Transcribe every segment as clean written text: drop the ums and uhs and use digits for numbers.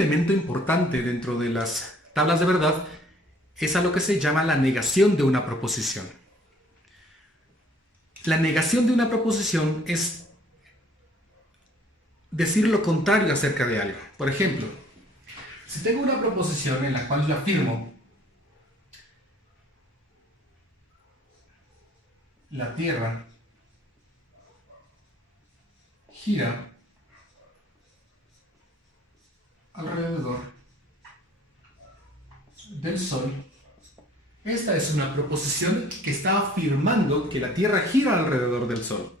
elemento importante dentro de las tablas de verdad es a lo que se llama la negación de una proposición. La negación de una proposición es decir lo contrario acerca de algo. Por ejemplo, si tengo una proposición en la cual yo afirmo la Tierra gira alrededor del Sol, esta es una proposición que está afirmando que la Tierra gira alrededor del Sol.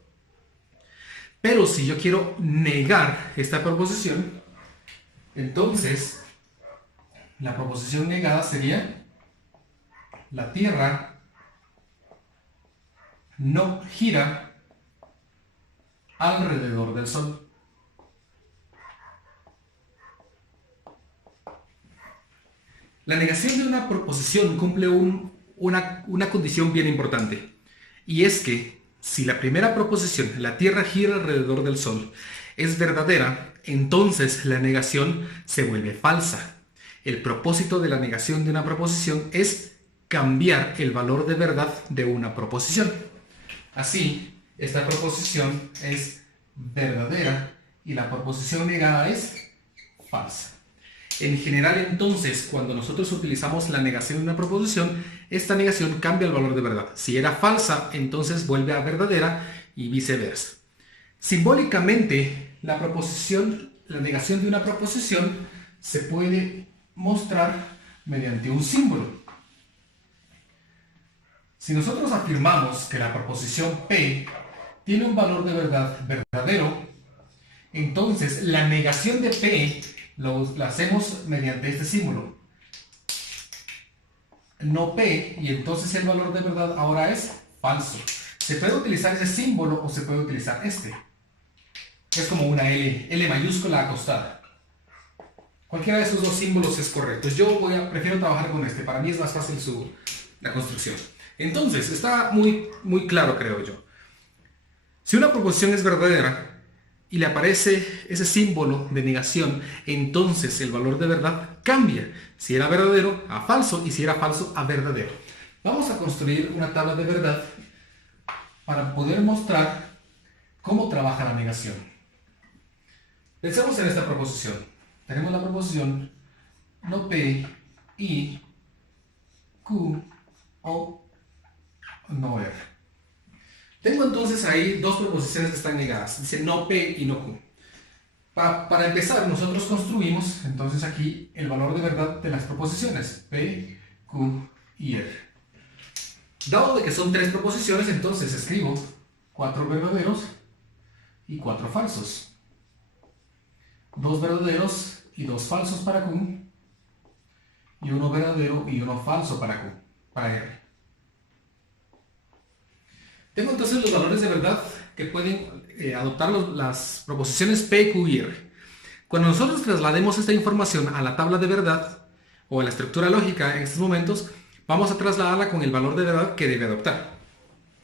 Pero si yo quiero negar esta proposición, entonces la proposición negada sería la Tierra no gira alrededor del Sol. La negación de una proposición cumple una condición bien importante, y es que si la primera proposición, la Tierra gira alrededor del Sol, es verdadera, entonces la negación se vuelve falsa. El propósito de la negación de una proposición es cambiar el valor de verdad de una proposición. Así, esta proposición es verdadera y la proposición negada es falsa. En general, entonces, cuando nosotros utilizamos la negación de una proposición, esta negación cambia el valor de verdad. Si era falsa, entonces vuelve a verdadera y viceversa. Simbólicamente, la negación de una proposición se puede mostrar mediante un símbolo. Si nosotros afirmamos que la proposición P tiene un valor de verdad verdadero, entonces la negación de P la hacemos mediante este símbolo. No P, y entonces el valor de verdad ahora es falso. Se puede utilizar ese símbolo o se puede utilizar este. Es como una L mayúscula acostada. Cualquiera de esos dos símbolos es correcto. Yo prefiero trabajar con este. Para mí es más fácil la construcción. Entonces, está muy claro, creo yo. Si una proposición es verdadera y le aparece ese símbolo de negación, entonces el valor de verdad cambia. Si era verdadero a falso y si era falso a verdadero. Vamos a construir una tabla de verdad para poder mostrar cómo trabaja la negación. Pensemos en esta proposición. Tenemos la proposición no P, I, Q o no R. Tengo entonces ahí dos proposiciones que están negadas. Dice no P y no Q. Para empezar, nosotros construimos entonces aquí el valor de verdad de las proposiciones P, Q y R. Dado de que son tres proposiciones, entonces escribo 4 verdaderos y 4 falsos. 2 verdaderos y 2 falsos para Q y 1 verdadero y 1 falso para R. Tengo entonces los valores de verdad que pueden adoptar las proposiciones P, Q y R. Cuando nosotros traslademos esta información a la tabla de verdad o a la estructura lógica en estos momentos, vamos a trasladarla con el valor de verdad que debe adoptar.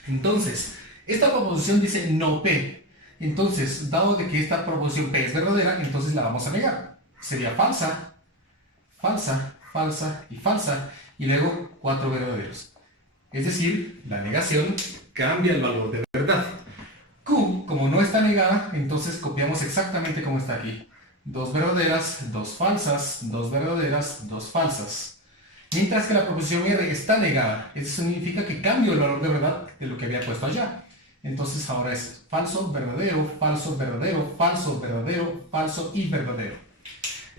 Entonces, esta proposición dice no P. Entonces, dado de que esta proposición P es verdadera, entonces la vamos a negar. Sería falsa, falsa, falsa y falsa, y luego 4 verdaderos. Es decir, la negación cambia el valor de verdad. Q, como no está negada, entonces copiamos exactamente como está aquí. 2 verdaderas, 2 falsas, 2 verdaderas, 2 falsas. Mientras que la proposición R está negada. Eso significa que cambio el valor de verdad de lo que había puesto allá. Entonces ahora es falso, verdadero, falso, verdadero, falso, verdadero, falso y verdadero.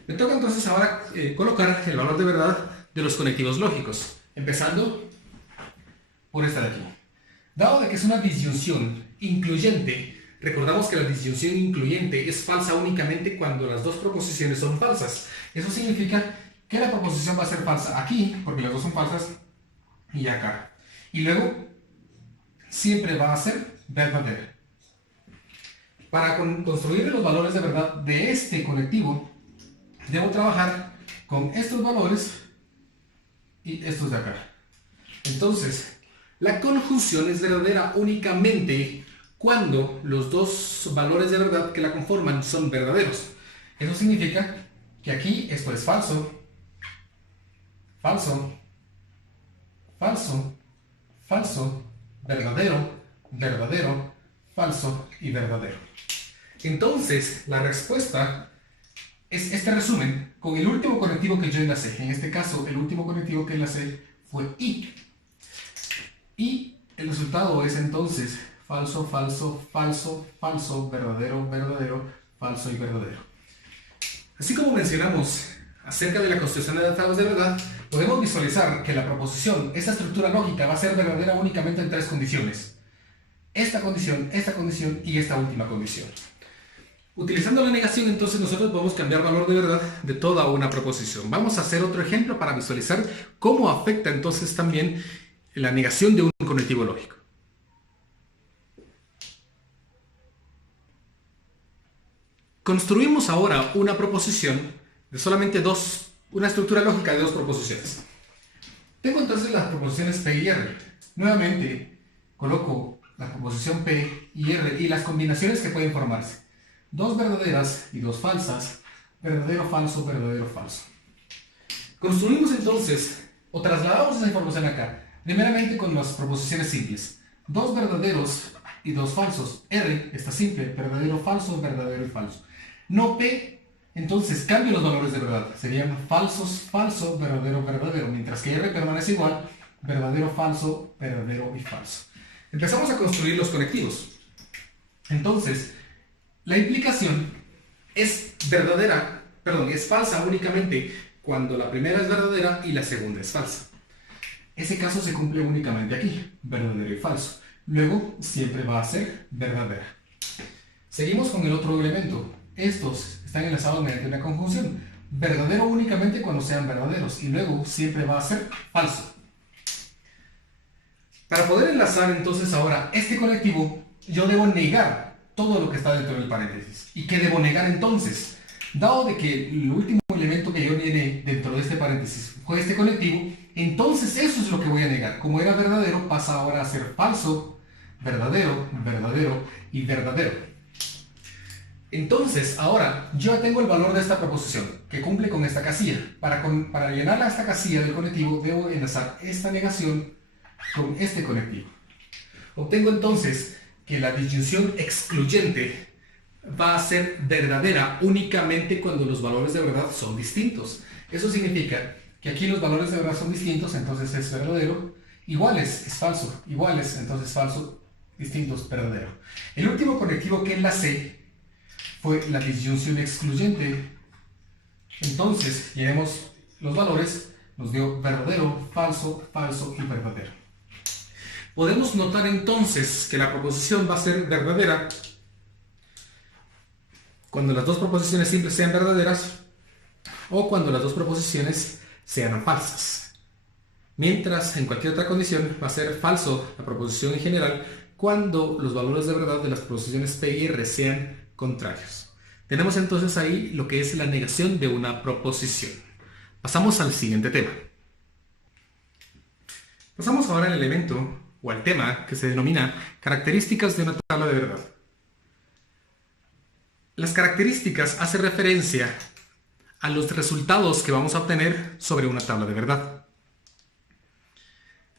Me toca entonces ahora colocar el valor de verdad de los conectivos lógicos. Empezando por esta de aquí. Dado de que es una disyunción incluyente, recordamos que la disyunción incluyente es falsa únicamente cuando las dos proposiciones son falsas. Eso significa que la proposición va a ser falsa aquí, porque las dos son falsas, y acá. Y luego, siempre va a ser verdadera. Para construir los valores de verdad de este conectivo, debo trabajar con estos valores y estos de acá. Entonces, la conjunción es verdadera únicamente cuando los dos valores de verdad que la conforman son verdaderos. Eso significa que aquí esto es falso, falso, falso, falso, verdadero, verdadero, falso y verdadero. Entonces, la respuesta es este resumen con el último conectivo que yo enlacé. En este caso, el último conectivo que enlacé fue I. Y el resultado es entonces falso, falso, falso, falso, verdadero, verdadero, falso y verdadero. Así como mencionamos acerca de la construcción de las tablas de verdad, podemos visualizar que la proposición, esta estructura lógica, va a ser verdadera únicamente en tres condiciones. Esta condición y esta última condición. Utilizando la negación, entonces nosotros podemos cambiar valor de verdad de toda una proposición. Vamos a hacer otro ejemplo para visualizar cómo afecta entonces también la negación de un conectivo lógico. Construimos ahora una proposición de solamente una estructura lógica de dos proposiciones. Tengo entonces las proposiciones P y R. Nuevamente coloco la proposición P y R y las combinaciones que pueden formarse. Dos verdaderas y dos falsas, verdadero, falso, verdadero, falso. Construimos entonces, o trasladamos esa información acá, primeramente con las proposiciones simples. Dos verdaderos y dos falsos. R está simple, verdadero, falso, verdadero y falso. No P, entonces cambio los valores de verdad. Serían falsos, falso, verdadero, verdadero. Mientras que R permanece igual, verdadero, falso, verdadero y falso. Empezamos a construir los conectivos. Entonces, la implicación es falsa únicamente cuando la primera es verdadera y la segunda es falsa. Ese caso se cumple únicamente aquí, verdadero y falso. Luego siempre va a ser verdadera. Seguimos con el otro elemento. Estos están enlazados mediante una conjunción. Verdadero únicamente cuando sean verdaderos y luego siempre va a ser falso. Para poder enlazar entonces ahora este conectivo, yo debo negar todo lo que está dentro del paréntesis. ¿Y qué debo negar entonces? Dado de que el último elemento que yo negué dentro de este paréntesis fue este conectivo, entonces eso es lo que voy a negar. Como era verdadero, pasa ahora a ser falso, verdadero, verdadero y verdadero. Entonces, ahora yo ya tengo el valor de esta proposición, que cumple con esta casilla. Para llenar esta casilla del conectivo, debo enlazar esta negación con este conectivo. Obtengo entonces que la disyunción excluyente va a ser verdadera únicamente cuando los valores de verdad son distintos. Eso significa que aquí los valores de verdad son distintos, entonces es verdadero. Iguales es falso, iguales, entonces falso, distintos, verdadero. El último conectivo que enlacé fue la disyunción excluyente. Entonces, llenemos los valores, nos dio verdadero, falso, falso y verdadero. Podemos notar entonces que la proposición va a ser verdadera cuando las dos proposiciones simples sean verdaderas o cuando las dos proposiciones sean falsas. Mientras en cualquier otra condición va a ser falso la proposición en general cuando los valores de verdad de las proposiciones P y R sean contrarios. Tenemos entonces ahí lo que es la negación de una proposición. Pasamos al siguiente tema. Pasamos ahora al elemento o al tema que se denomina características de una tabla de verdad. Las características hacen referencia a los resultados que vamos a obtener sobre una tabla de verdad.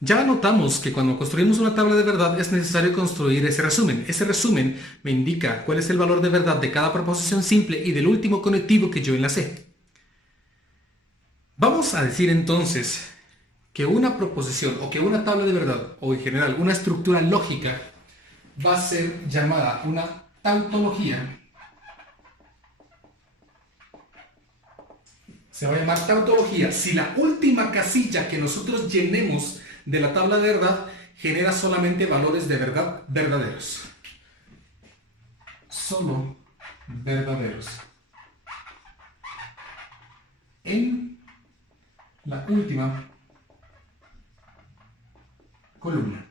Ya notamos que cuando construimos una tabla de verdad es necesario construir ese resumen. Ese resumen me indica cuál es el valor de verdad de cada proposición simple y del último conectivo que yo enlacé. Vamos a decir entonces que una proposición o que una tabla de verdad o en general una estructura lógica va a ser llamada una tautología. Se va a llamar tautología si la última casilla que nosotros llenemos de la tabla de verdad genera solamente valores de verdad verdaderos. Solo verdaderos. En la última columna.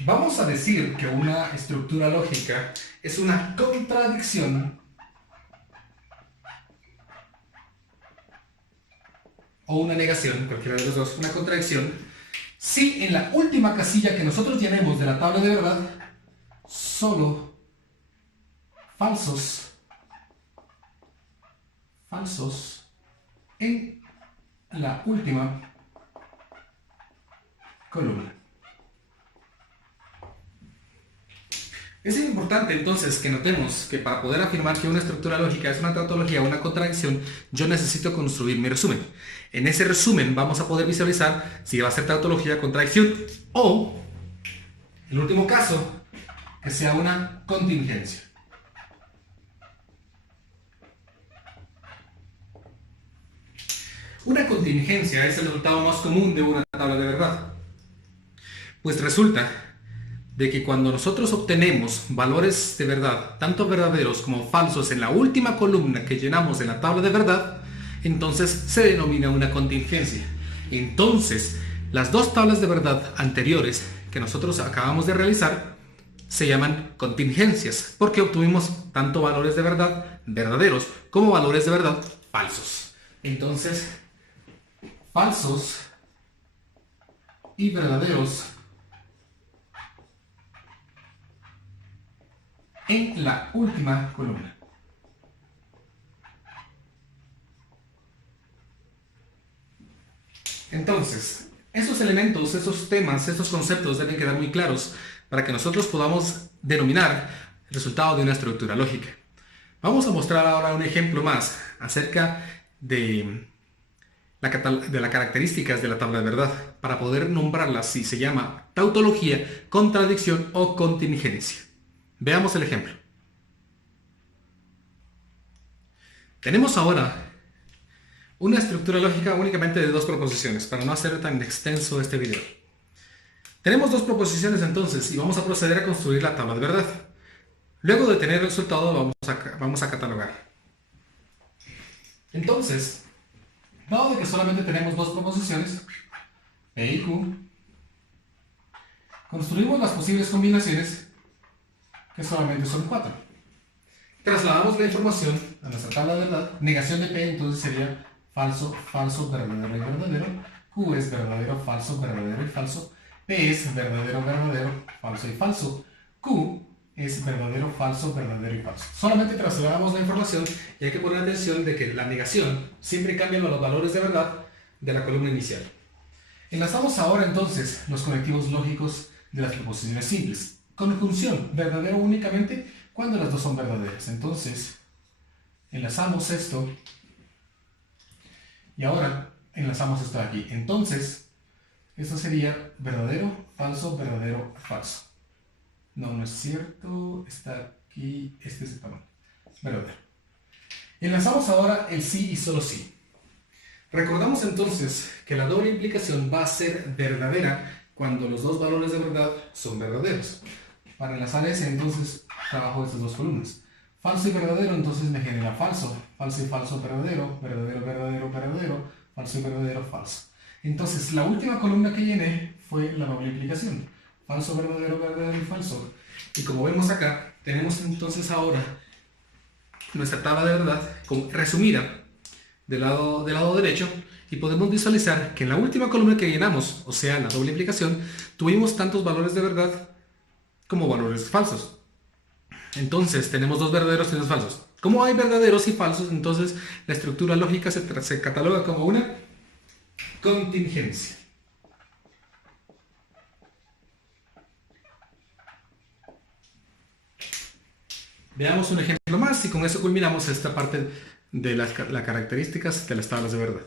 Vamos a decir que una estructura lógica es una contradicción o una negación, cualquiera de los dos, una contradicción, si en la última casilla que nosotros llenemos de la tabla de verdad, solo falsos falsos en la última columna. Es importante entonces que notemos que para poder afirmar que una estructura lógica es una tautología o una contradicción, yo necesito construir mi resumen. En ese resumen vamos a poder visualizar si va a ser tautología o contradicción, o, el último caso, que sea una contingencia. Una contingencia es el resultado más común de una tabla de verdad. Pues resulta de que cuando nosotros obtenemos valores de verdad, tanto verdaderos como falsos, en la última columna que llenamos en la tabla de verdad, entonces se denomina una contingencia. Entonces, las dos tablas de verdad anteriores que nosotros acabamos de realizar se llaman contingencias, porque obtuvimos tanto valores de verdad verdaderos como valores de verdad falsos. Entonces, falsos y verdaderos en la última columna. Entonces, esos elementos, esos temas, estos conceptos deben quedar muy claros para que nosotros podamos denominar el resultado de una estructura lógica. Vamos a mostrar ahora un ejemplo más acerca de las características de la tabla de verdad para poder nombrarla si se llama tautología, contradicción o contingencia. Veamos el ejemplo. Tenemos ahora una estructura lógica únicamente de dos proposiciones, para no hacer tan extenso este video. Tenemos dos proposiciones entonces y vamos a proceder a construir la tabla de verdad. Luego de tener el resultado vamos a catalogar. Entonces, dado de que solamente tenemos dos proposiciones, P y Q, construimos las posibles combinaciones, que solamente son 4. Trasladamos la información a nuestra tabla de verdad. Negación de P entonces sería falso, falso, verdadero y verdadero. Q es verdadero, falso, verdadero y falso. P es verdadero, verdadero, falso y falso. Q es verdadero, falso, verdadero y falso. Solamente trasladamos la información y hay que poner atención de que la negación siempre cambia los valores de verdad de la columna inicial. Enlazamos ahora entonces los conectivos lógicos de las proposiciones simples. Conjunción, verdadero únicamente cuando las dos son verdaderas. Entonces, enlazamos esto y ahora enlazamos esto de aquí. Entonces, esto sería verdadero, falso, verdadero, falso. No, no es cierto. Está aquí. Este es el tamaño. Verdadero. Enlazamos ahora el sí y solo sí. Recordamos entonces que la doble implicación va a ser verdadera cuando los dos valores de verdad son verdaderos. Para enlazar ese, entonces, trabajo estas dos columnas. Falso y verdadero, entonces me genera falso. Falso y falso, verdadero. Verdadero, verdadero, verdadero. Falso y verdadero, falso. Entonces, la última columna que llené fue la doble implicación. Falso, verdadero, verdadero y falso. Y como vemos acá, tenemos entonces ahora nuestra tabla de verdad resumida del lado derecho, y podemos visualizar que en la última columna que llenamos, o sea, la doble implicación, tuvimos tantos valores de verdad como valores falsos. Entonces, tenemos dos verdaderos y dos falsos. Como hay verdaderos y falsos, entonces la estructura lógica se cataloga como una contingencia. Veamos un ejemplo más y con eso culminamos esta parte de las características de las tablas de verdad.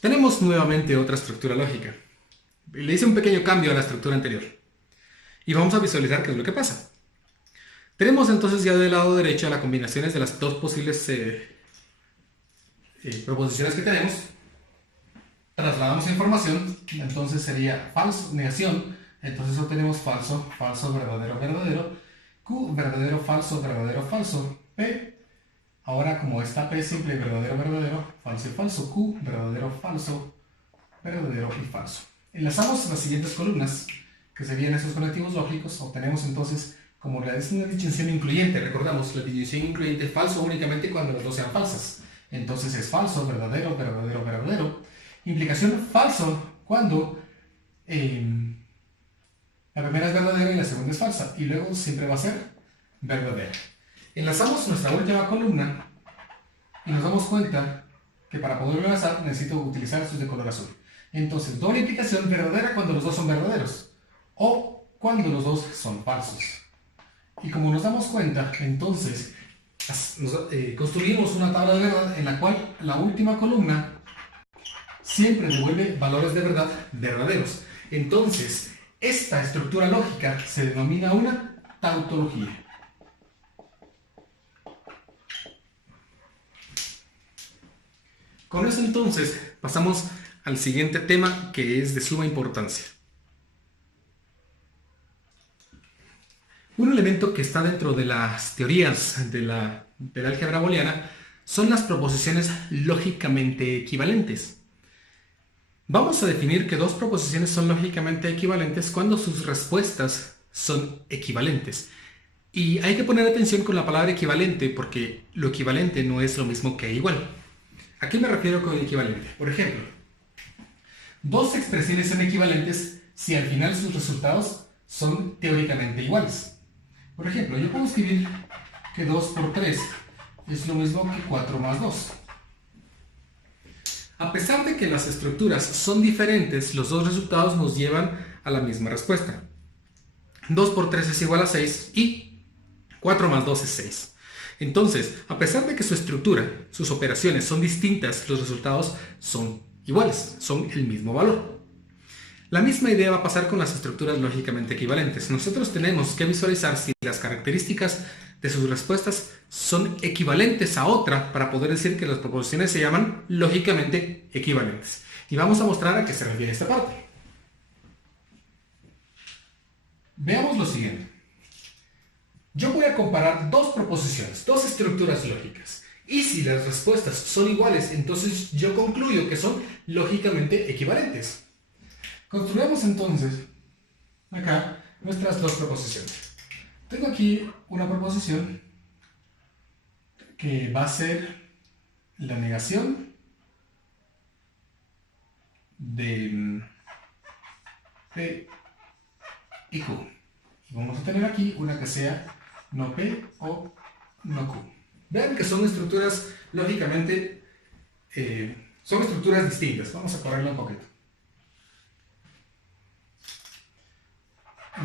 Tenemos nuevamente otra estructura lógica. Le hice un pequeño cambio a la estructura anterior. Y vamos a visualizar qué es lo que pasa. Tenemos entonces ya del lado derecho las combinaciones de las dos posibles proposiciones que tenemos. Trasladamos información, entonces sería falso, negación. Entonces obtenemos falso, falso, verdadero, verdadero. Q, verdadero, falso, verdadero, falso. P, ahora como está P simple, verdadero, verdadero, falso y falso. Q, verdadero, falso, verdadero y falso. Enlazamos las siguientes columnas, que serían esos conectivos lógicos. Obtenemos entonces, como es una distinción incluyente, recordamos, la distinción incluyente es falso únicamente cuando las dos sean falsas. Entonces es falso, verdadero, verdadero, verdadero. Implicación falso cuando la primera es verdadera y la segunda es falsa. Y luego siempre va a ser verdadera. Enlazamos nuestra última columna y nos damos cuenta que para poderlo enlazar necesito utilizar estos de color azul. Entonces, doble implicación verdadera cuando los dos son verdaderos o cuando los dos son falsos. Y como nos damos cuenta, entonces construimos una tabla de verdad en la cual la última columna siempre devuelve valores de verdad verdaderos. Entonces, esta estructura lógica se denomina una tautología. Con eso entonces pasamos al siguiente tema, que es de suma importancia. Un elemento que está dentro de las teorías de la álgebra booleana son las proposiciones lógicamente equivalentes. Vamos a definir que dos proposiciones son lógicamente equivalentes cuando sus respuestas son equivalentes. Y hay que poner atención con la palabra equivalente, porque lo equivalente no es lo mismo que igual. ¿A qué me refiero con equivalente? Por ejemplo, dos expresiones son equivalentes si al final sus resultados son teóricamente iguales. Por ejemplo, yo puedo escribir que 2 por 3 es lo mismo que 4 más 2. A pesar de que las estructuras son diferentes, los dos resultados nos llevan a la misma respuesta. 2 por 3 es igual a 6 y 4 más 2 es 6. Entonces, a pesar de que su estructura, sus operaciones son distintas, los resultados son iguales, son el mismo valor. La misma idea va a pasar con las estructuras lógicamente equivalentes. Nosotros tenemos que visualizar si las características de sus respuestas son equivalentes a otra para poder decir que las proposiciones se llaman lógicamente equivalentes. Y vamos a mostrar a qué se refiere esta parte. Veamos lo siguiente. Yo voy a comparar dos proposiciones, dos estructuras lógicas. Y si las respuestas son iguales, entonces yo concluyo que son lógicamente equivalentes. Construyamos entonces acá nuestras dos proposiciones. Tengo aquí una proposición que va a ser la negación de P y Q. Y vamos a tener aquí una que sea no P o no Q. Vean que son estructuras lógicamente, son estructuras distintas. Vamos a correrlo un poquito.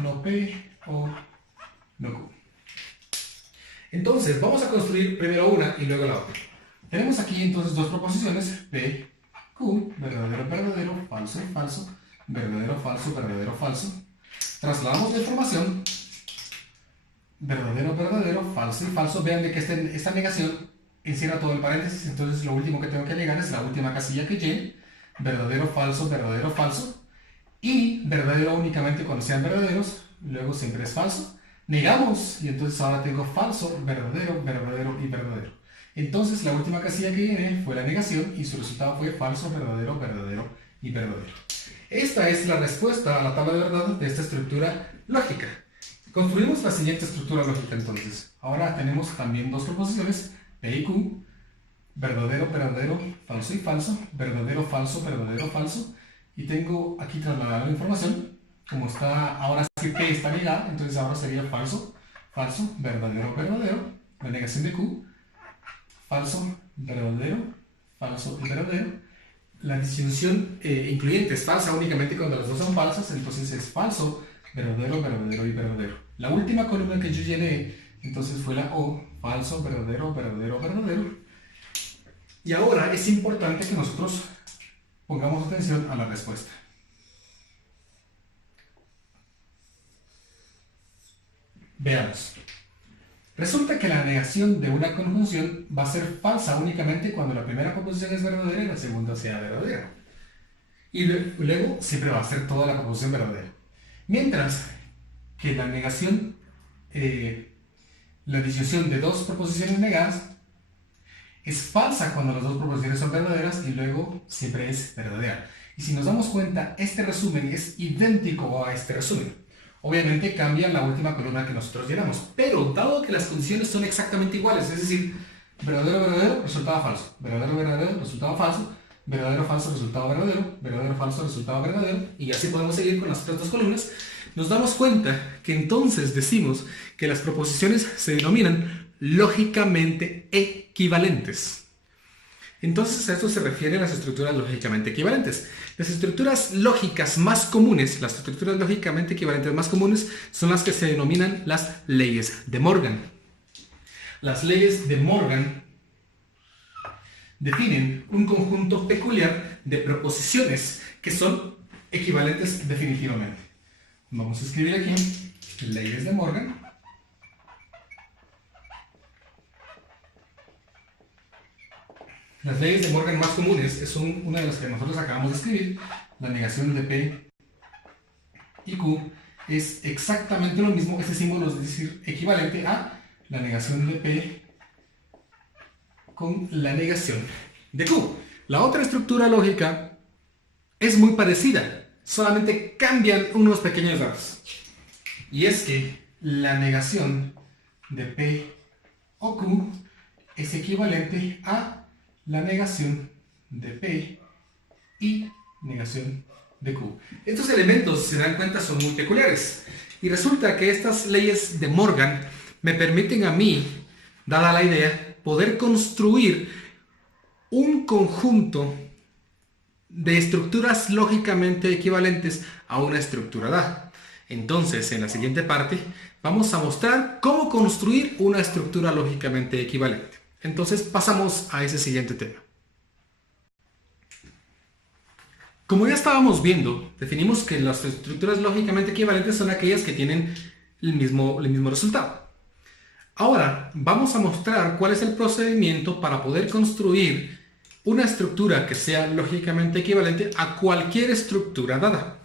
No P o no Q. Entonces, vamos a construir primero una y luego la otra. Tenemos aquí entonces dos proposiciones, P, Q, verdadero, verdadero, falso, falso, verdadero, falso, verdadero, falso. Trasladamos la información, verdadero, verdadero, falso y falso. Vean de que esta negación encierra todo el paréntesis, entonces lo último que tengo que negar es la última casilla que llene, verdadero, falso, falso. Y verdadero únicamente cuando sean verdaderos, luego siempre es falso. Negamos y entonces ahora tengo falso, verdadero, verdadero y verdadero. Entonces la última casilla que llené fue la negación y su resultado fue falso, verdadero, verdadero y verdadero. Esta es la respuesta a la tabla de verdad de esta estructura lógica. Construimos la siguiente estructura lógica entonces. Ahora tenemos también dos proposiciones, P y Q, verdadero, verdadero, falso y falso, verdadero, falso, verdadero, falso. Y tengo aquí trasladada la información, como está ahora sí P está negada, entonces ahora sería falso, falso, verdadero, verdadero, la negación de Q, falso, verdadero, falso y verdadero. La disyunción incluyente es falsa únicamente cuando las dos son falsas, entonces es falso, verdadero, verdadero y verdadero. La última columna que yo llené, entonces fue la O, falso, verdadero, verdadero, verdadero. Y ahora es importante que nosotros pongamos atención a la respuesta. Veamos. Resulta que la negación de una conjunción va a ser falsa únicamente cuando la primera proposición es verdadera y la segunda sea verdadera. Y luego siempre va a ser toda la proposición verdadera. Mientras que la negación, la disyunción de dos proposiciones negadas, es falsa cuando las dos proposiciones son verdaderas y luego siempre es verdadera. Y si nos damos cuenta, este resumen es idéntico a este resumen. Obviamente cambia la última columna que nosotros llenamos, pero dado que las condiciones son exactamente iguales, es decir, verdadero, verdadero, resultado falso, verdadero, verdadero, resultado falso, verdadero, falso, resultado verdadero, verdadero, falso, resultado verdadero, y así podemos seguir con las otras dos columnas, nos damos cuenta que entonces decimos que las proposiciones se denominan lógicamente equivalentes. Entonces a esto se refiere a las estructuras lógicamente equivalentes. Las estructuras lógicas más comunes, las estructuras lógicamente equivalentes más comunes son las que se denominan las leyes de Morgan. Las leyes de Morgan definen un conjunto peculiar de proposiciones que son equivalentes definitivamente. Vamos a escribir aquí leyes de Morgan. Las leyes de Morgan más comunes son una de las que nosotros acabamos de escribir. La negación de P y Q es exactamente lo mismo. Este símbolo es decir equivalente a la negación de P con la negación de Q. La otra estructura lógica es muy parecida, solamente cambian unos pequeños datos. Y es que la negación de P o Q es equivalente a la negación de P y negación de Q. Estos elementos, si se dan cuenta, son muy peculiares. Y resulta que estas leyes de Morgan me permiten a mí, dada la idea, poder construir un conjunto de estructuras lógicamente equivalentes a una estructura dada. Entonces, en la siguiente parte, vamos a mostrar cómo construir una estructura lógicamente equivalente. Entonces pasamos a ese siguiente tema. Como ya estábamos viendo, definimos que las estructuras lógicamente equivalentes son aquellas que tienen el mismo resultado. Ahora vamos a mostrar cuál es el procedimiento para poder construir una estructura que sea lógicamente equivalente a cualquier estructura dada.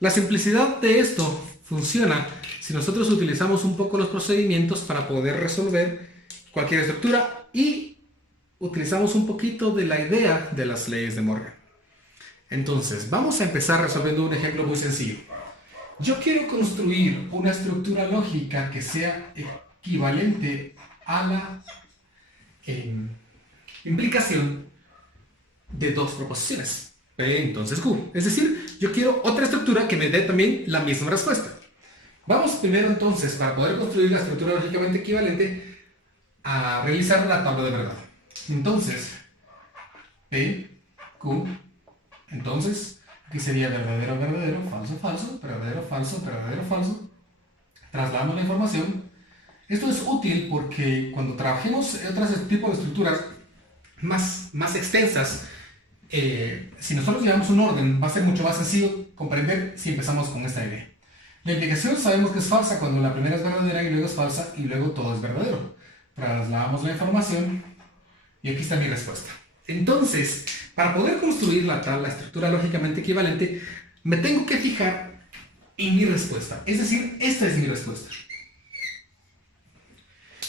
La simplicidad de esto funciona si nosotros utilizamos un poco los procedimientos para poder resolver cualquier estructura y utilizamos un poquito de la idea de las leyes de Morgan. Entonces, vamos a empezar resolviendo un ejemplo muy sencillo. Yo quiero construir una estructura lógica que sea equivalente a la implicación de dos proposiciones, P entonces Q. Es decir, yo quiero otra estructura que me dé también la misma respuesta. Vamos primero entonces, para poder construir la estructura lógicamente equivalente, a realizar la tabla de verdad. Entonces, P, Q, entonces, aquí sería verdadero, verdadero, falso, falso, verdadero, falso, verdadero, falso. Trasladamos la información. Esto es útil porque cuando trabajemos en otros tipos de estructuras más extensas, si nosotros llevamos un orden, va a ser mucho más sencillo comprender si empezamos con esta idea. La implicación sabemos que es falsa cuando la primera es verdadera y luego es falsa y luego todo es verdadero. Trasladamos la información y aquí está mi respuesta. Entonces, para poder construir la estructura lógicamente equivalente, me tengo que fijar en mi respuesta. Es decir, esta es mi respuesta.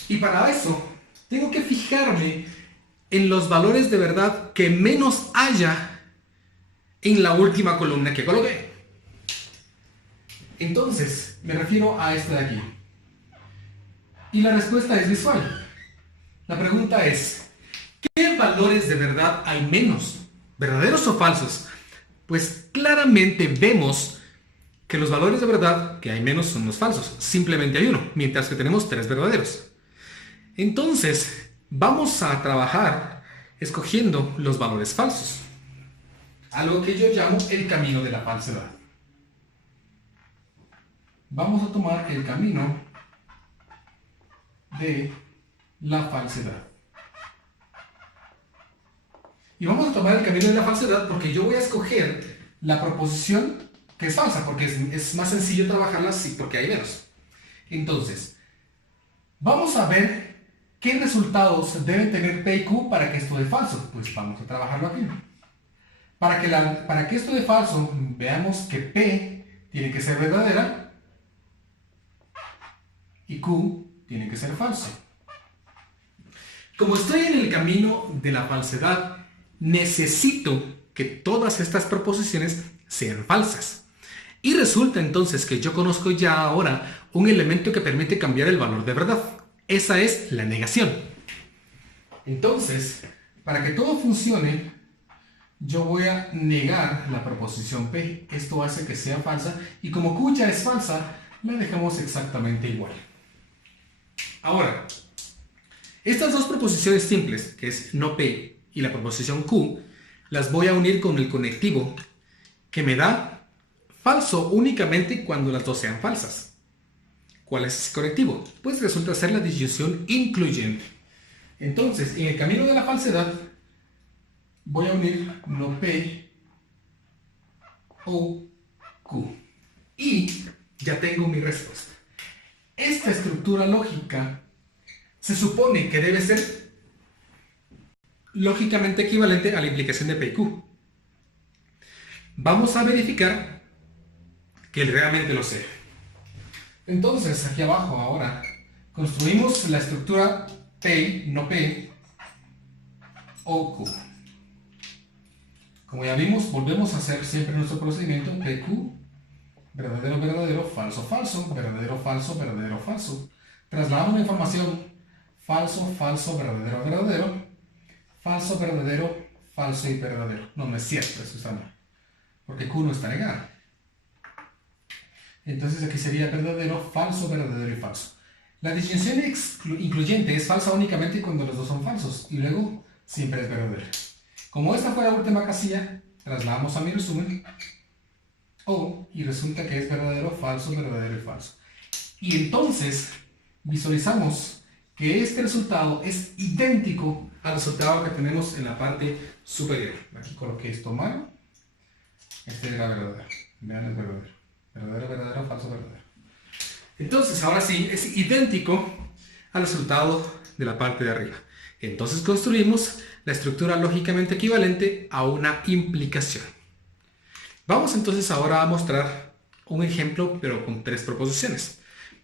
Y para eso, tengo que fijarme en los valores de verdad que menos haya en la última columna que coloqué. Entonces, me refiero a esta de aquí. Y la respuesta es visual. La pregunta es, ¿qué valores de verdad hay menos? ¿Verdaderos o falsos? Pues claramente vemos que los valores de verdad que hay menos son los falsos. Simplemente hay uno, mientras que tenemos 3 verdaderos. Entonces, vamos a trabajar escogiendo los valores falsos. Algo que yo llamo el camino de la falsedad. Vamos a tomar el camino de la falsedad. Y vamos a tomar el camino de la falsedad porque yo voy a escoger la proposición que es falsa, porque es más sencillo trabajarla así porque hay menos. Entonces, vamos a ver qué resultados deben tener P y Q para que esto dé falso. Pues vamos a trabajarlo aquí. Para que esto dé falso, veamos que P tiene que ser verdadera y Q tiene que ser falso. Como estoy en el camino de la falsedad, necesito que todas estas proposiciones sean falsas. Y resulta entonces que yo conozco ya ahora un elemento que permite cambiar el valor de verdad. Esa es la negación. Entonces, para que todo funcione, yo voy a negar la proposición P. Esto hace que sea falsa y como Q ya es falsa, la dejamos exactamente igual. Ahora, estas dos proposiciones simples, que es no P y la proposición Q, las voy a unir con el conectivo que me da falso únicamente cuando las dos sean falsas. ¿Cuál es ese conectivo? Pues resulta ser la disyunción incluyente. Entonces, en el camino de la falsedad, voy a unir no P o Q. Y ya tengo mi respuesta. Esta estructura lógica se supone que debe ser lógicamente equivalente a la implicación de P y Q. Vamos a verificar que realmente lo sea. Entonces, aquí abajo ahora, construimos la estructura P, no P, o Q. Como ya vimos, volvemos a hacer siempre nuestro procedimiento PQ, verdadero, verdadero, falso, falso, verdadero, falso, verdadero, falso. Trasladamos la información falso, falso, verdadero, verdadero, falso, verdadero, falso y verdadero. No, no es cierto, eso está mal, porque Q no está negada. Entonces aquí sería verdadero, falso, verdadero y falso. La disyunción incluyente es falsa únicamente cuando los dos son falsos, y luego siempre es verdadero. Como esta fue la última casilla, trasladamos a mi resumen, y resulta que es verdadero, falso, verdadero y falso. Y entonces visualizamos que este resultado es idéntico al resultado que tenemos en la parte superior. Aquí coloqué esto mal, este era verdadero, vean, es verdadero, verdadero, verdadero, falso, verdadero. Entonces ahora sí, es idéntico al resultado de la parte de arriba. Entonces construimos la estructura lógicamente equivalente a una implicación. Vamos entonces ahora a mostrar un ejemplo, pero con tres proposiciones,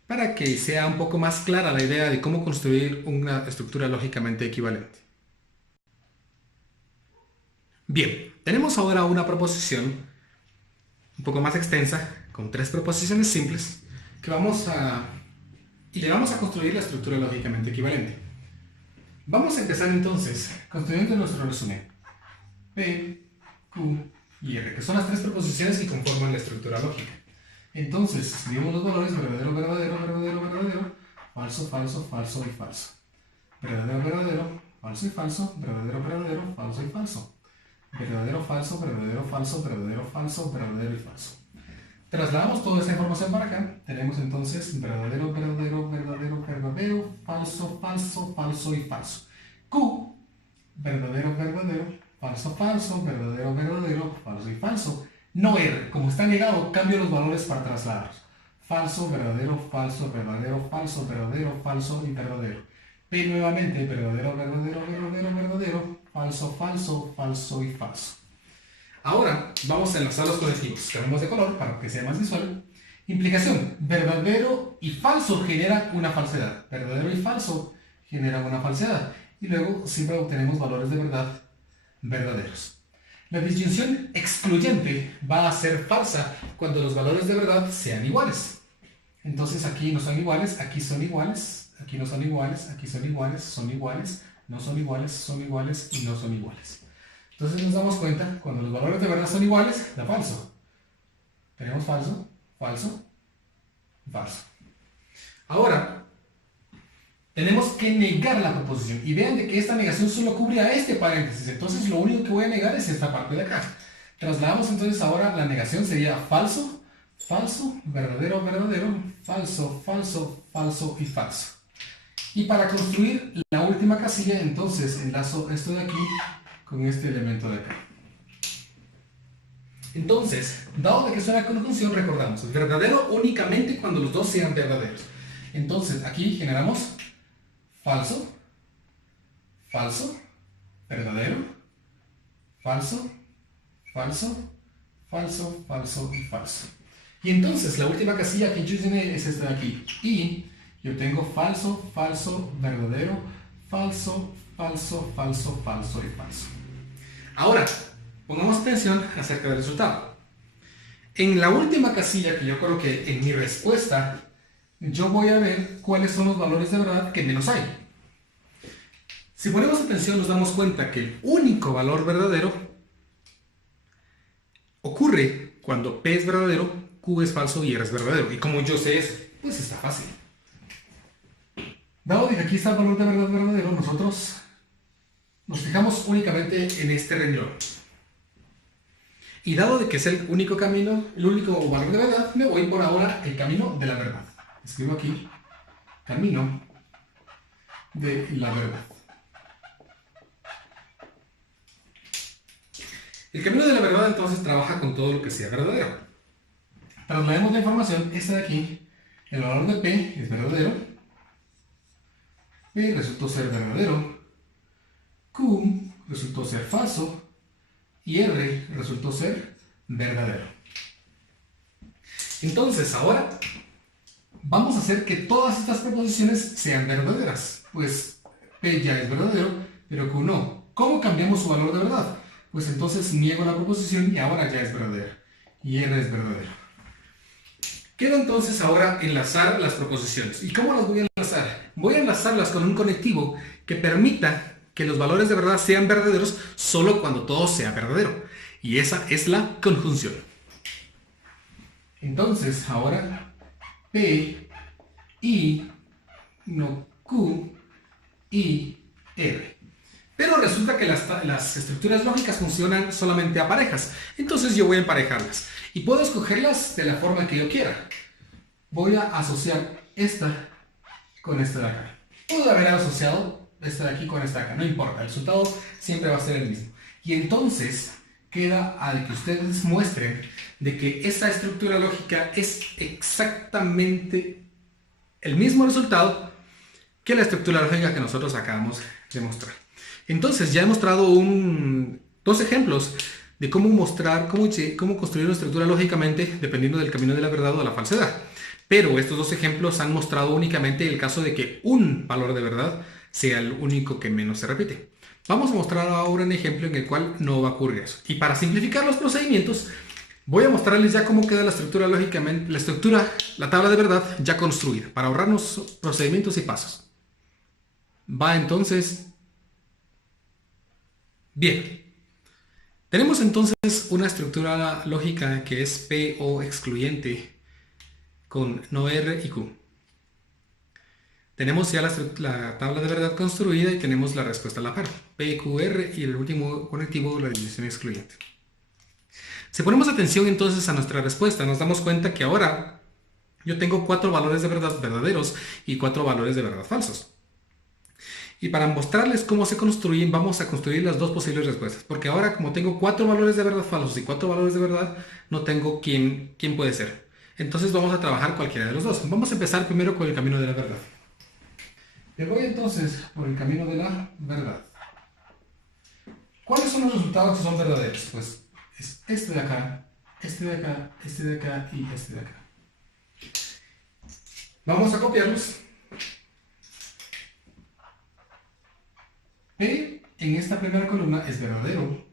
para que sea un poco más clara la idea de cómo construir una estructura lógicamente equivalente. Bien, tenemos ahora una proposición un poco más extensa, con tres proposiciones simples, y le vamos a construir la estructura lógicamente equivalente. Vamos a empezar entonces construyendo nuestro resumen. P, Q y R, que son las tres proposiciones que conforman la estructura lógica. Entonces, escribimos los valores verdadero, verdadero, verdadero, verdadero, falso, falso, falso y falso. Verdadero, verdadero, falso y falso, verdadero, verdadero, falso y falso. Verdadero, falso, verdadero, falso, verdadero, falso, verdadero y falso. Trasladamos toda esta información para acá. Tenemos entonces verdadero, verdadero, verdadero, verdadero, falso, falso, falso y falso. Q, verdadero, verdadero, falso, falso, verdadero, verdadero, falso y falso. No R, como está negado, cambio los valores para trasladarlos. Falso, verdadero, falso, verdadero, falso, verdadero, falso y verdadero. P nuevamente, verdadero, verdadero, verdadero, verdadero, falso, falso, falso y falso. Ahora vamos a enlazar los conectivos. Cambiamos de color para que sea más visual. Implicación: verdadero y falso generan una falsedad. Verdadero y falso generan una falsedad. Y luego siempre obtenemos valores de verdad verdaderos. La disyunción excluyente va a ser falsa cuando los valores de verdad sean iguales. Entonces aquí no son iguales, aquí son iguales, aquí no son iguales, aquí son iguales, son iguales, no son iguales, son iguales y no son iguales. Entonces nos damos cuenta, cuando los valores de verdad son iguales, da falso. Tenemos falso, falso, falso. Ahora, tenemos que negar la proposición. Y vean de que esta negación solo cubre a este paréntesis. Entonces lo único que voy a negar es esta parte de acá. Trasladamos entonces ahora la negación sería falso, falso, verdadero, verdadero, falso, falso, falso y falso. Y para construir la última casilla, entonces enlazo esto de aquí con este elemento de acá. Entonces, dado de que es una conjunción, recordamos, verdadero únicamente cuando los dos sean verdaderos. Entonces, aquí generamos falso, falso, verdadero, falso, falso, falso, falso y falso. Y entonces, la última casilla que yo llené es esta de aquí. Y yo tengo falso, falso, verdadero, falso, falso, falso, falso y falso. Ahora, pongamos atención acerca del resultado. En la última casilla que yo coloqué en mi respuesta, yo voy a ver cuáles son los valores de verdad que menos hay. Si ponemos atención, nos damos cuenta que el único valor verdadero ocurre cuando P es verdadero, Q es falso y R es verdadero. Y como yo sé eso, pues está fácil. Dado que aquí está el valor de verdad verdadero, nosotros nos fijamos únicamente en este renglón. Y dado de que es el único camino, el único valor de verdad, me voy por ahora el camino de la verdad. Escribo aquí, camino de la verdad. El camino de la verdad entonces trabaja con todo lo que sea verdadero. Traslademos la información, esta de aquí, el valor de P es verdadero, P resultó ser verdadero, Q resultó ser falso y R resultó ser verdadero. Entonces ahora vamos a hacer que todas estas proposiciones sean verdaderas. Pues P ya es verdadero, pero Q no. ¿Cómo cambiamos su valor de verdad? Pues entonces niego la proposición y ahora ya es verdadera. Y R es verdadero. Queda entonces ahora enlazar las proposiciones. ¿Y cómo las voy a enlazar? Voy a enlazarlas con un conectivo que permita que los valores de verdad sean verdaderos solo cuando todo sea verdadero. Y esa es la conjunción. Entonces ahora P, I, no Q, I, R. Pero resulta que las estructuras lógicas funcionan solamente a parejas. Entonces yo voy a emparejarlas. Y puedo escogerlas de la forma que yo quiera. Voy a asociar esta con esta de acá. Puedo haber asociado esta de aquí con esta de acá. No importa, el resultado siempre va a ser el mismo. Y entonces queda al que ustedes muestren de que esta estructura lógica es exactamente el mismo resultado que la estructura lógica que nosotros acabamos de mostrar. Entonces ya he mostrado dos ejemplos de cómo mostrar, cómo construir una estructura lógicamente dependiendo del camino de la verdad o de la falsedad. Pero estos dos ejemplos han mostrado únicamente el caso de que un valor de verdad sea el único que menos se repite. Vamos a mostrar ahora un ejemplo en el cual no va a ocurrir eso. Y para simplificar los procedimientos, voy a mostrarles ya cómo queda la estructura lógicamente, la tabla de verdad ya construida, para ahorrarnos procedimientos y pasos. Va entonces. Bien. Tenemos entonces una estructura lógica que es P o excluyente con no R y Q. Tenemos ya la tabla de verdad construida y tenemos la respuesta a la par. P, Q, R y el último conectivo, la división excluyente. Si ponemos atención entonces a nuestra respuesta, nos damos cuenta que ahora yo tengo 4 valores de verdad verdaderos y 4 valores de verdad falsos. Y para mostrarles cómo se construyen, vamos a construir las dos posibles respuestas. Porque ahora, como tengo 4 valores de verdad falsos y 4 valores de verdad, no tengo quién puede ser. Entonces vamos a trabajar cualquiera de los dos. Vamos a empezar primero con el camino de la verdad. Me voy entonces por el camino de la verdad. ¿Cuáles son los resultados que son verdaderos? Pues es este de acá, este de acá, este de acá y este de acá. Vamos a copiarlos. P en esta primera columna es verdadero,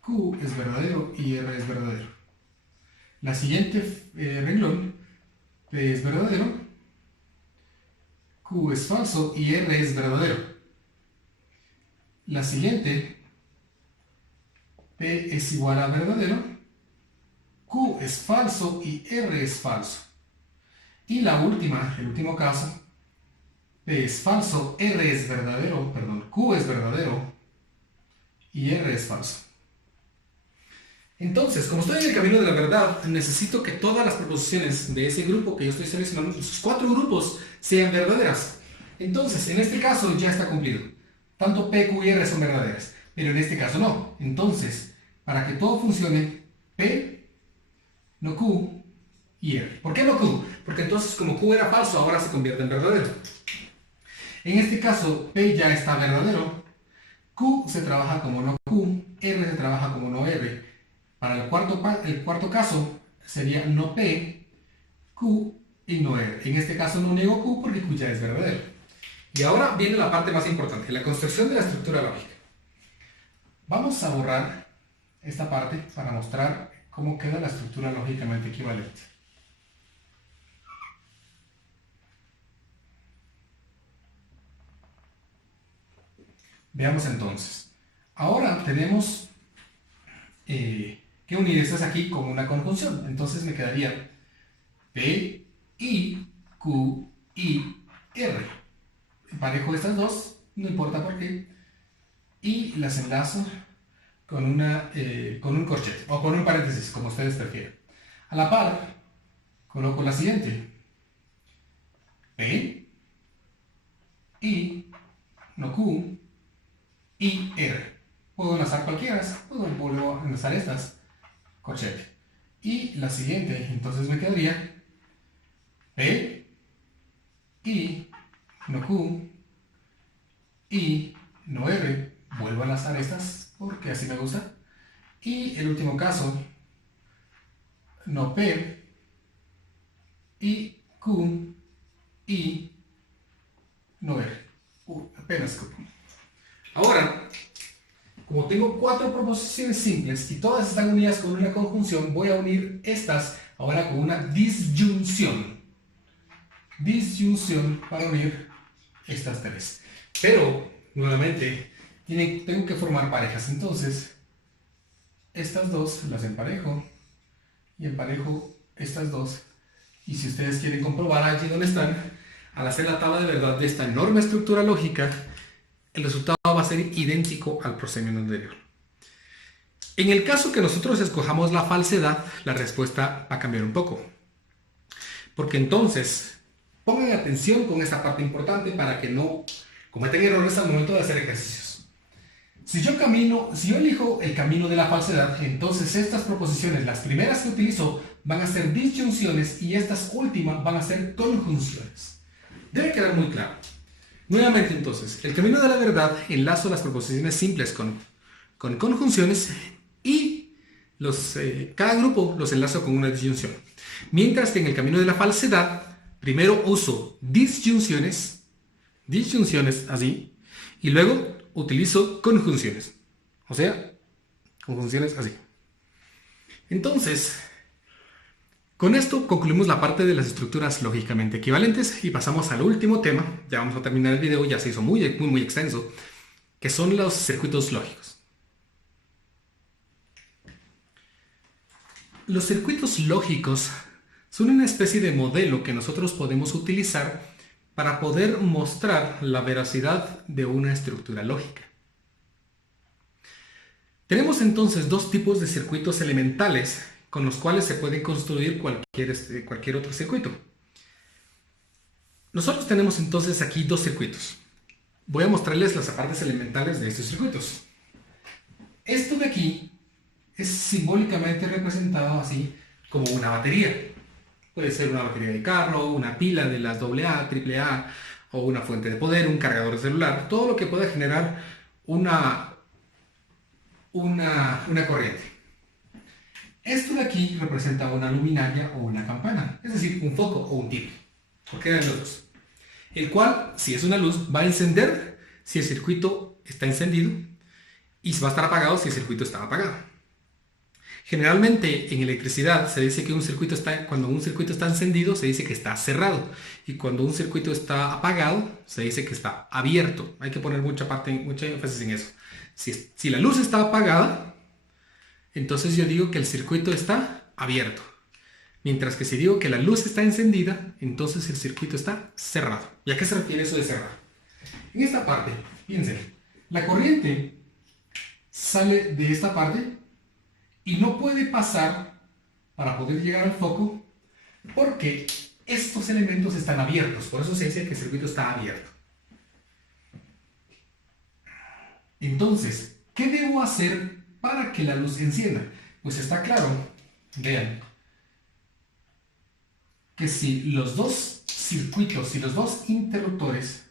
Q es verdadero y R es verdadero. La siguiente renglón, P es verdadero, Q es falso y R es verdadero. La siguiente, P es igual a verdadero, Q es falso y R es falso. Y la última, el último caso, P es falso, R es verdadero, perdón, Q es verdadero y R es falso. Entonces, como estoy en el camino de la verdad, necesito que todas las proposiciones de ese grupo que yo estoy seleccionando, esos 4 grupos, sean verdaderas. Entonces, en este caso ya está cumplido. Tanto P, Q y R son verdaderas, pero en este caso no. Entonces, para que todo funcione, P, no Q y R. ¿Por qué no Q? Porque entonces como Q era falso, ahora se convierte en verdadero. En este caso, P ya está verdadero, Q se trabaja como no Q, R se trabaja como no R. Para el cuarto caso sería no P, Q y no R. En este caso no niego Q porque Q ya es verdadero. Y ahora viene la parte más importante, la construcción de la estructura lógica. Vamos a borrar esta parte para mostrar cómo queda la estructura lógicamente equivalente. Veamos entonces. Ahora tenemos que unir estas aquí con una conjunción. Entonces me quedaría P, I, Q, I, R. emparejo estas dos, no importa por qué, y las enlazo con un corchete o con un paréntesis, como ustedes prefieran. A la par, coloco la siguiente. P, I, no Q, I, R. Puedo enlazar cualquiera, puedo volver a enlazar estas, corchete. Y la siguiente, entonces me quedaría P, I, no Q, I, no R. Vuelvo a enlazar estas porque así me gusta. Y el último caso, no P, I, Q, I, no R. Apenas Q. Ahora, como tengo 4 proposiciones simples y todas están unidas con una conjunción, voy a unir estas ahora con una disyunción. Disyunción para unir estas 3. Pero, nuevamente, tengo que formar parejas. Entonces, estas dos las emparejo y emparejo estas dos. Y si ustedes quieren comprobar allí donde están, al hacer la tabla de verdad de esta enorme estructura lógica, el resultado va a ser idéntico al procedimiento anterior. En el caso que nosotros escojamos la falsedad, la respuesta va a cambiar un poco. Porque entonces, pongan atención con esta parte importante para que no cometan errores al momento de hacer ejercicios. Si yo elijo el camino de la falsedad, entonces estas proposiciones, las primeras que utilizo, van a ser disyunciones y estas últimas van a ser conjunciones. Debe quedar muy claro. Nuevamente entonces, el camino de la verdad, enlazo las proposiciones simples con conjunciones y cada grupo los enlazo con una disyunción. Mientras que en el camino de la falsedad, primero uso disyunciones así, y luego utilizo conjunciones, o sea, conjunciones así. Entonces, con esto concluimos la parte de las estructuras lógicamente equivalentes y pasamos al último tema. Ya vamos a terminar el video, ya se hizo muy extenso, que son los circuitos lógicos. Los circuitos lógicos son una especie de modelo que nosotros podemos utilizar para poder mostrar la veracidad de una estructura lógica. Tenemos entonces dos tipos de circuitos elementales con los cuales se puede construir cualquier otro circuito. Nosotros tenemos entonces aquí dos circuitos. Voy a mostrarles las partes elementales de estos circuitos. Esto de aquí es simbólicamente representado así como una batería. Puede ser una batería de carro, una pila de las AA, AAA, o una fuente de poder, un cargador de celular, todo lo que pueda generar una corriente. Esto de aquí representa una luminaria o una campana, es decir, un foco o un timbre, porque eran los dos. El cual, si es una luz, va a encender si el circuito está encendido y va a estar apagado si el circuito está apagado. Generalmente en electricidad se dice que cuando un circuito está encendido se dice que está cerrado y cuando un circuito está apagado se dice que está abierto. Hay que poner mucha énfasis en eso. Si la luz está apagada, entonces yo digo que el circuito está abierto. Mientras que si digo que la luz está encendida, entonces el circuito está cerrado. ¿Y a qué se refiere eso de cerrado? En esta parte, fíjense, la corriente sale de esta parte y no puede pasar para poder llegar al foco porque estos elementos están abiertos. Por eso se dice que el circuito está abierto. Entonces, ¿qué debo hacer para que la luz encienda? Pues está claro, vean, que si los dos circuitos, si los dos interruptores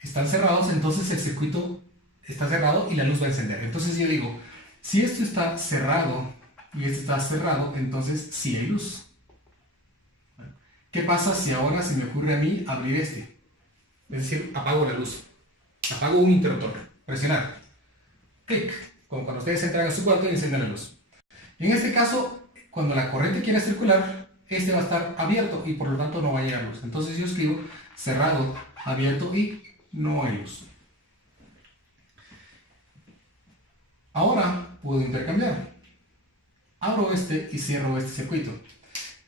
están cerrados, entonces el circuito está cerrado y la luz va a encender. Entonces yo digo, si esto está cerrado y esto está cerrado, entonces sí hay luz. ¿Qué pasa si ahora se me ocurre a mí abrir este? Es decir, apago la luz. Apago un interruptor. Presionar. Clic. Como cuando ustedes entran a su cuarto y encienden la luz. Y en este caso, cuando la corriente quiera circular, este va a estar abierto y por lo tanto no va a llegar luz. Entonces yo escribo cerrado, abierto y no hay luz. Ahora puedo intercambiar. Abro este y cierro este circuito.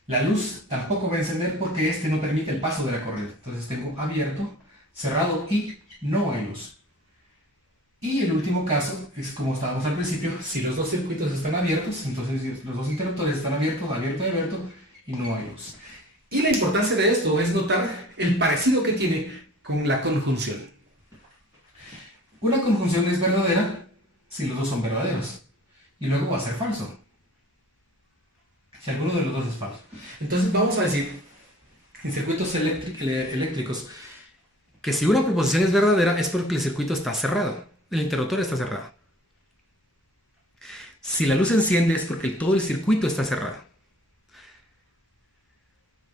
La luz tampoco va a encender porque este no permite el paso de la corriente. Entonces tengo abierto cerrado y no hay luz. Y el último caso es como estábamos al principio, si los dos circuitos están abiertos, entonces los dos interruptores están abiertos, abierto y abierto, y no hay luz. Y la importancia de esto es notar el parecido que tiene con la conjunción. Una conjunción es verdadera si los dos son verdaderos, y luego va a ser falso si alguno de los dos es falso. Entonces vamos a decir, en circuitos eléctricos, que si una proposición es verdadera es porque el circuito está cerrado, el interruptor está cerrado. Si la luz se enciende es porque todo el circuito está cerrado.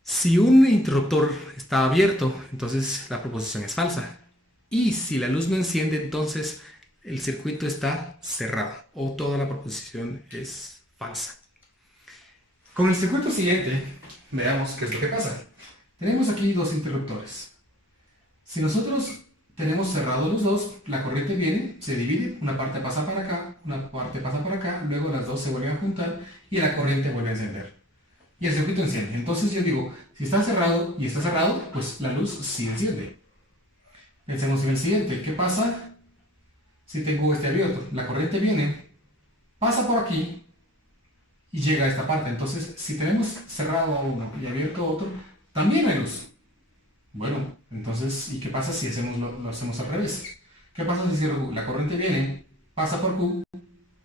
Si un interruptor está abierto, entonces la proposición es falsa. Y si la luz no enciende, entonces el circuito está cerrado o toda la proposición es falsa. Con el circuito siguiente, veamos qué es lo que pasa. Tenemos aquí dos interruptores. Si nosotros tenemos cerrados los dos, la corriente viene, se divide, una parte pasa para acá, una parte pasa para acá, luego las dos se vuelven a juntar y la corriente vuelve a encender. Y el circuito enciende. Entonces yo digo, si está cerrado y está cerrado, pues la luz sí enciende. Pensemos en el siguiente. ¿Qué pasa si tengo este abierto? La corriente viene, pasa por aquí y llega a esta parte. Entonces, si tenemos cerrado a uno y abierto a otro, también hay luz. Bueno, entonces, ¿y qué pasa si lo hacemos al revés? ¿Qué pasa si cierro Q? La corriente viene, pasa por Q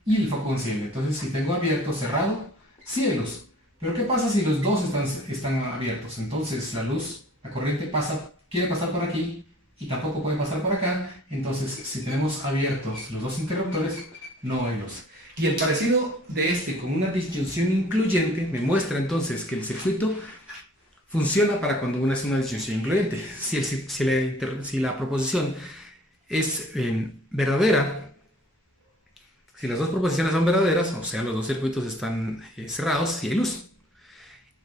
y el foco enciende. Entonces, si tengo abierto, cerrado, sí hay luz. Pero ¿qué pasa si los dos están abiertos? Entonces, la corriente quiere pasar por aquí y tampoco puede pasar por acá. Entonces, si tenemos abiertos los dos interruptores, no hay luz. Y el parecido de este con una disyunción incluyente me muestra entonces que el circuito funciona para cuando una es una disyunción incluyente. Si la proposición es verdadera, si las dos proposiciones son verdaderas, o sea, los dos circuitos están cerrados, sí hay luz.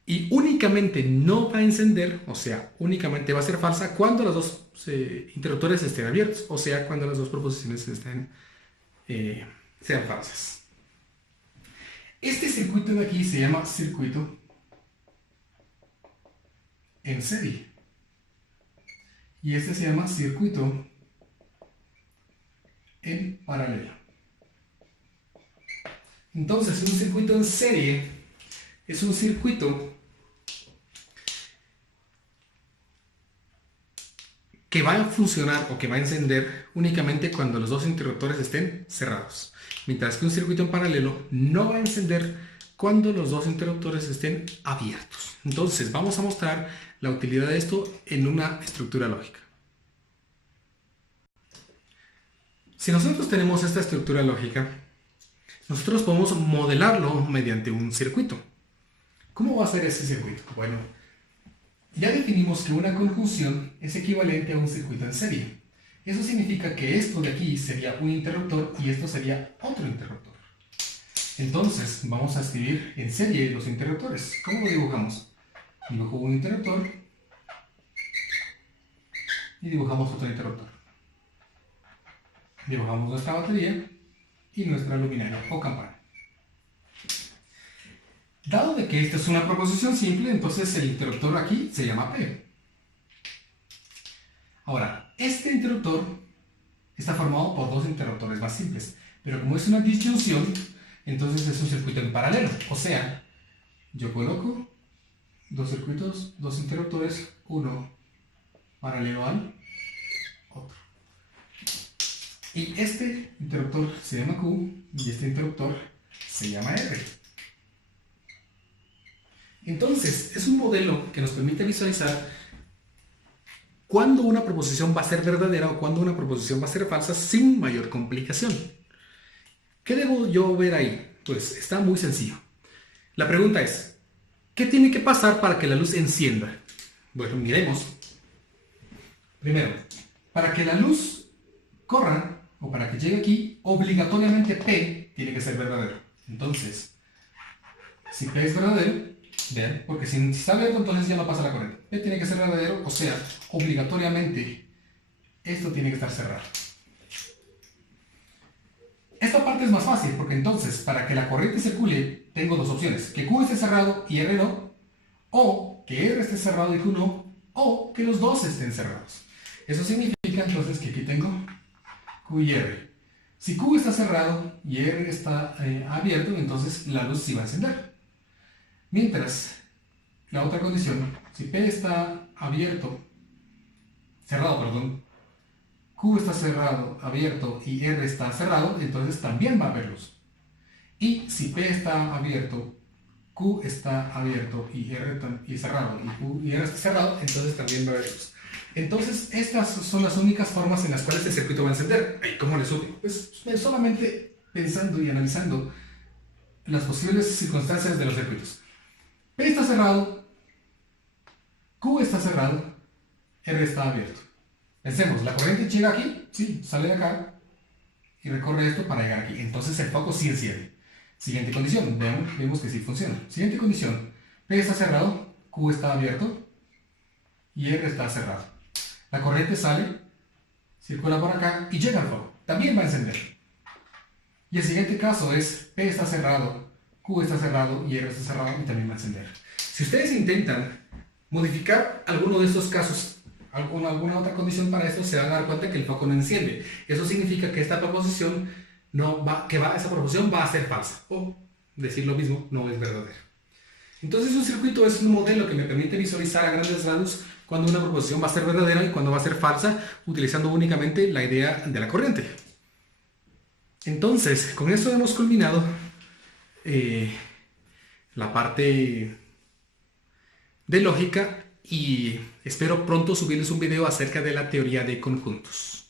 Y únicamente no va a encender, o sea, únicamente va a ser falsa cuando los dos interruptores estén abiertos, o sea, cuando las dos proposiciones sean falsas. Este circuito de aquí se llama circuito en serie. Y este se llama circuito en paralelo. Entonces, un circuito en serie es un circuito que va a funcionar o que va a encender únicamente cuando los dos interruptores estén cerrados. Mientras que un circuito en paralelo no va a encender cuando los dos interruptores estén abiertos. Entonces, vamos a mostrar la utilidad de esto en una estructura lógica. Si nosotros tenemos esta estructura lógica, nosotros podemos modelarlo mediante un circuito. ¿Cómo va a ser ese circuito? Bueno, ya definimos que una conjunción es equivalente a un circuito en serie. Eso significa que esto de aquí sería un interruptor y esto sería otro interruptor. Entonces, vamos a escribir en serie los interruptores. ¿Cómo lo dibujamos? Dibujo un interruptor y dibujamos otro interruptor. Dibujamos nuestra batería y nuestra luminaria o campana. Dado de que esta es una proposición simple, entonces el interruptor aquí se llama P. Ahora, este interruptor está formado por dos interruptores más simples, pero como es una disyunción, entonces es un circuito en paralelo. O sea, yo coloco dos circuitos, dos interruptores, uno paralelo al otro. Y este interruptor se llama Q y este interruptor se llama R. Entonces, es un modelo que nos permite visualizar cuándo una proposición va a ser verdadera o cuándo una proposición va a ser falsa sin mayor complicación. ¿Qué debo yo ver ahí? Pues está muy sencillo. La pregunta es, ¿qué tiene que pasar para que la luz encienda? Bueno, miremos. Primero, para que la luz corra o para que llegue aquí, obligatoriamente P tiene que ser verdadero. Entonces, si P es verdadero, vean, porque si está abierto entonces ya no pasa la corriente. P tiene que ser verdadero, o sea, obligatoriamente esto tiene que estar cerrado. Esta parte es más fácil, porque entonces, para que la corriente circule, tengo dos opciones. Que Q esté cerrado y R no, o que R esté cerrado y Q no, o que los dos estén cerrados. Eso significa entonces que aquí tengo Q y R. Si Q está cerrado y R está abierto, entonces la luz sí va a encender. Mientras, la otra condición, si P está cerrado, perdón, Q está cerrado, abierto y R está cerrado, entonces también va a haber luz. Y si P está abierto, Q está abierto y R y cerrado, y Q y R está cerrado, entonces también va a haber luz. Entonces, estas son las únicas formas en las cuales el circuito va a encender. ¿Y cómo le sube? Pues solamente pensando y analizando las posibles circunstancias de los circuitos. P está cerrado, Q está cerrado, R está abierto. Pensemos, ¿la corriente llega aquí? Sí, sale de acá y recorre esto para llegar aquí. Entonces el foco sí enciende. Siguiente condición, vemos que sí funciona. Siguiente condición, P está cerrado, Q está abierto y R está cerrado. La corriente sale, circula por acá y llega al foco. También va a encender. Y el siguiente caso es P está cerrado, Q está cerrado y R está cerrado y también va a encender. Si ustedes intentan modificar alguno de estos casos, alguna otra condición para esto, se van a dar cuenta que el foco no enciende. Eso significa que esta proposición esa proposición va a ser falsa. O decir lo mismo, no es verdadera. Entonces un circuito es un modelo que me permite visualizar a grandes rasgos cuando una proposición va a ser verdadera y cuando va a ser falsa, utilizando únicamente la idea de la corriente. Entonces, con esto hemos culminado la parte de lógica y espero pronto subirles un video acerca de la teoría de conjuntos.